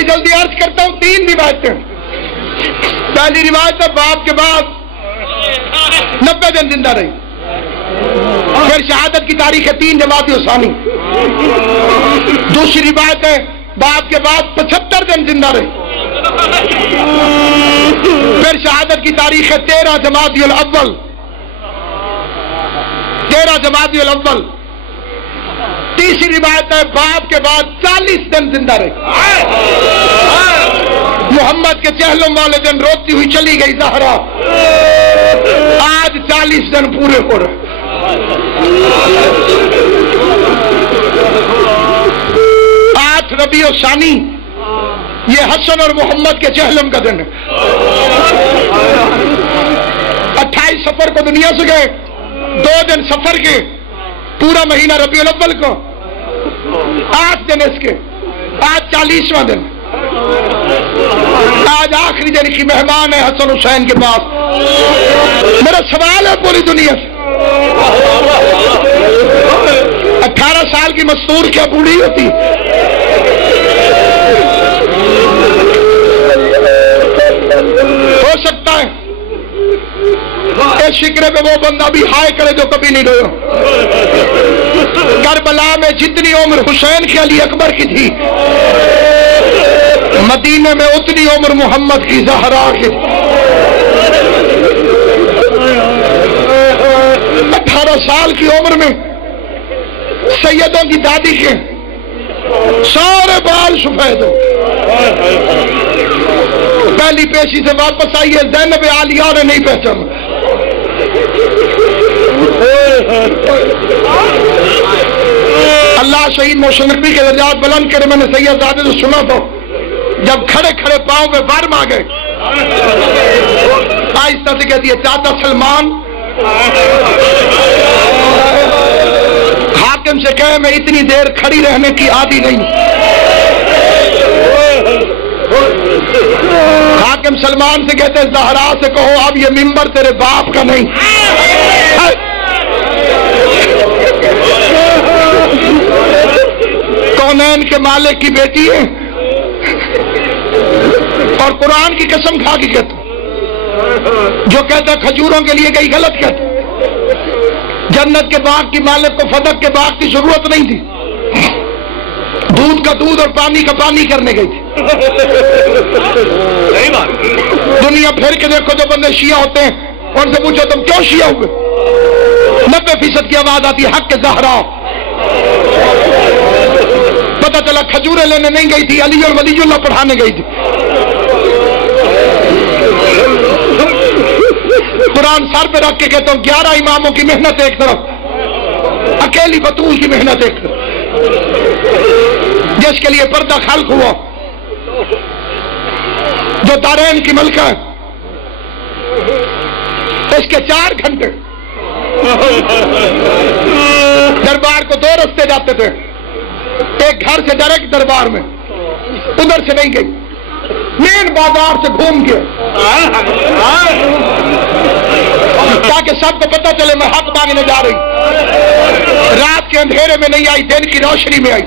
جلدی جلدی عرض کرتا ہوں 3 روایتیں. پہلی روایت ہے باپ کے بعد 90 دن زندہ رہی. پھر شہادت کی تاریخ ہے 3 جمادی الثانی. دوسری روایت ہے باپ کے بعد 75 دن زندہ رہی. پھر شہادت کی تاریخ ہے 13 جمادی الاول. 13 جمادی الاول. تیسری روایت ہے باپ کے بعد 40 دن زندہ رہی. محمد کے چہلم والے دن روتی ہوئی چلی گئی زہرا. آج 40 دن پورے ہو رہے. 8 ربیع الثانی یہ حسن اور محمد کے چہلم کا دن ہے. 28 سفر کو دنیا سے گئے. 2 دن سفر کے. پورا مہینہ ربیع الاول کو. 8 دن اس کے. آج 40واں دن. آج آخری دن کی مہمان ہے حسن حسین کے پاس. میرا سوال ہے پوری دنیا سے 18 سال کی مستور کیا بوڑھی ہوتی؟ ہو سکتا ہے اس شکرے پہ وہ بندہ بھی ہائے کرے جو کبھی نہیں رویا. کربلا میں جتنی عمر حسین کی علی اکبر کی تھی مدینے میں اتنی عمر محمد کی زہرا کی. 18 سال کی عمر میں سیدوں کی دادی کے سارے بال سفید ہو. پہلی پیشی سے واپس آئی ہے زینب عالیہ نے نہیں پہچانا. اللہ شہید محسن نقوی کے درجات بلند کرے. میں نے سید زادے سے سنا تو جب کھڑے کھڑے پاؤں پہ برم آ گئے آہستہ سے کہتی ہے چاچا سلمان حاکم سے کہے میں اتنی دیر کھڑی رہنے کی عادی نہیں. حاکم سلمان سے کہتے زہرا سے کہو اب یہ منبر تیرے باپ کا نہیں. کونین کے مالک کی بیٹی ہے اور قرآن کی قسم کھا کے کہتا جو کہتا کھجوروں کے لیے گئی غلط کہتا. جنت کے باغ کی مالک کو فدق کے باغ کی ضرورت نہیں تھی. دودھ کا دودھ اور پانی کا پانی کرنے گئی تھی. دنیا پھر کے دیکھو جو بندے شیعہ ہوتے ہیں ان سے پوچھو تم کیوں شیعہ ہوئے 90% کی آواز آتی ہے حق کے زہرا. پتہ چلا کھجورے لینے نہیں گئی تھی علی اور ولی اللہ پڑھانے گئی تھی. قرآن سر پہ رکھ کے کہتا ہوں 11 اماموں کی محنت ایک طرف اکیلی بطول کی محنت ایک طرف. جس کے لیے پردہ خلق ہوا جو دارین کی ملکہ ہے اس کے 4 گھنٹے دربار کو 2 رستے جاتے تھے. ایک گھر سے ڈائریکٹ دربار میں ادھر سے نہیں گئی مین بازار سے گھوم کے تاکہ سب کو پتہ چلے میں حق مانگنے جا رہی. رات کے اندھیرے میں نہیں آئی دن کی روشنی میں آئی.